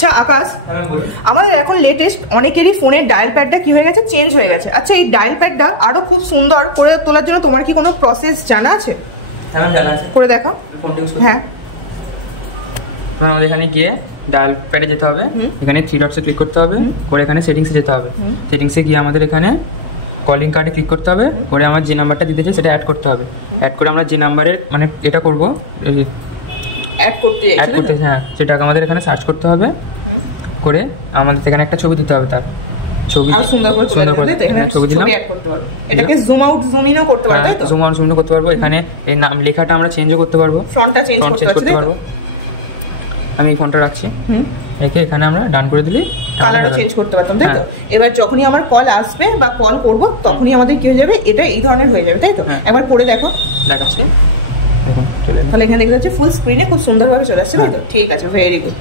আচ্ছা আকাশ, আমাদের এখন লেটেস্ট অনেকেরই ফোনের ডায়াল প্যাডটা কি হয়ে গেছে, চেঞ্জ হয়ে গেছে। আচ্ছা এই ডায়াল প্যাডটা আরো খুব সুন্দর করে তোলার জন্য তোমার কি কোনো প্রসেস জানা আছে? হ্যাঁ ম্যাম জানা আছে। করে দেখাও। হ্যাঁ আমাদের এখানে গিয়ে ডায়াল প্যাডে যেতে হবে, এখানে থ্রি ডটসে ক্লিক করতে হবে, করে এখানে সেটিংসে যেতে হবে। সেটিংসে গিয়ে আমাদের এখানে কলিং কার্ডে ক্লিক করতে হবে, করে আমার যে নাম্বারটা দিতে চাই সেটা অ্যাড করতে হবে। অ্যাড করে আমরা যে নাম্বারের মানে এটা করবো অ্যাড করতে হ্যাঁ সেটাকে আমাদের এখানে সার্চ করতে হবে, করে আমাদের এখানে একটা ছবি দিতে হবে, তার ছবি সুন্দর করে ছবি দিলাম। এটাকে জুম আউট জুম ইনও করতে পারবো, তাই তো? জুম আউট জুম ইনও করতে পারবো। এখানে এই নাম লেখাটা আমরা চেঞ্জও করতে পারবো, ফন্টটা চেঞ্জ করতে পারবো। আমি এই ফন্টটা রাখছি, রেখে এখানে আমরা ডান করে দিলে কালারও চেঞ্জ করতে পারতাম, তাই তো? এবার যখনই আমার কল আসবে বা কল করব তখনই আমাদের কি হয়ে যাবে, এটা এই ধরনের হয়ে যাবে, তাই তো? একবার করে দেখো। দেখাচ্ছি, তাহলে এখানে দেখতে পাচ্ছি ফুল স্ক্রিনে খুব সুন্দরভাবে চলে আসছে, তাই তো? ঠিক আছে, ভেরি গুড।